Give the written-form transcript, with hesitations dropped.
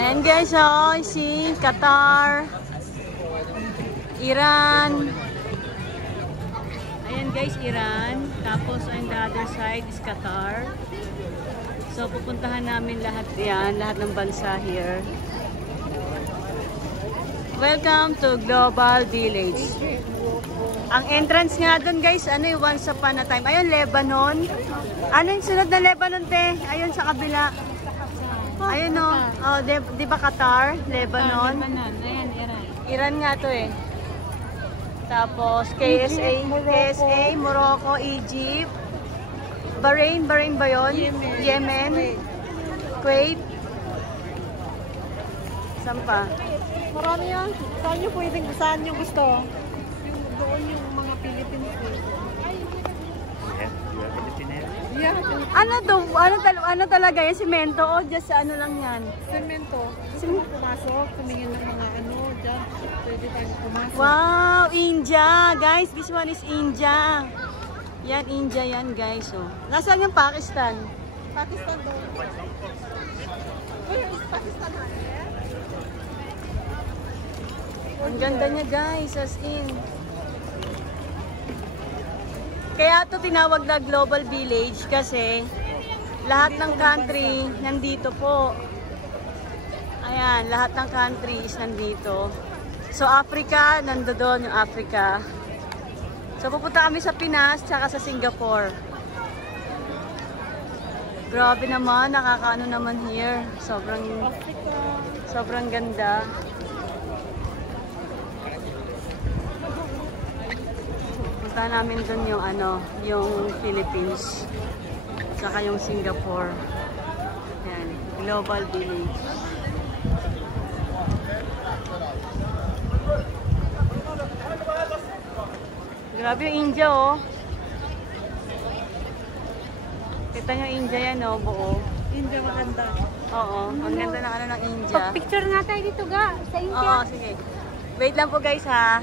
Ayan guys, oh, si Qatar, Iran. Ayan guys, Iran. Tapos on the other side is Qatar. So pupuntahan namin lahat yan, lahat ng bansa here. Welcome to Global Village. Ang entrance nga doon guys, ano yung once upon a time. Ayun, Lebanon. Ano yung sunod na Lebanon, te? Ayun sa kabila. Ayun o. Oh, di ba Qatar? Lebanon? Ayan, Iran. Iran nga to eh. Tapos KSA, Morocco, Egypt. Bahrain ba yun? Yemen. Kuwait. Saan pa? Marami yan. Saan nyo pwedeng, saan nyo gusto? Doon yung mga Philippines. Yeah. Ano talaga yan? Semento o just ano lang yan? Semento. Gusto mo pumasok, tumingin ng mga ano, dyan. Pwede tayo pumasok. Wow, India. Guys, this one is India. Yan, India yan guys. Oh. Nasaan yung Pakistan? Pakistan doon. Where is Pakistan? Ang ganda niya guys, as in. Kaya ito tinawag na Global Village kasi lahat ng country nandito po. Ayan, lahat ng country is nandito. So Africa, nandoon yung Africa. So pupunta kami sa Pinas tsaka sa Singapore. Grabe naman, nakakaano naman here. Sobrang ganda. Punta namin dun yung yung Philippines. Tsaka yung Singapore. Yan, Global Village. Grabe yung India oh. Kita nyo India yan oh, buo. India maganda. Oo, ang ganda ng ng India. Picture nga tayo dito ga, sa India. Oo, sige. Wait lang po guys ha.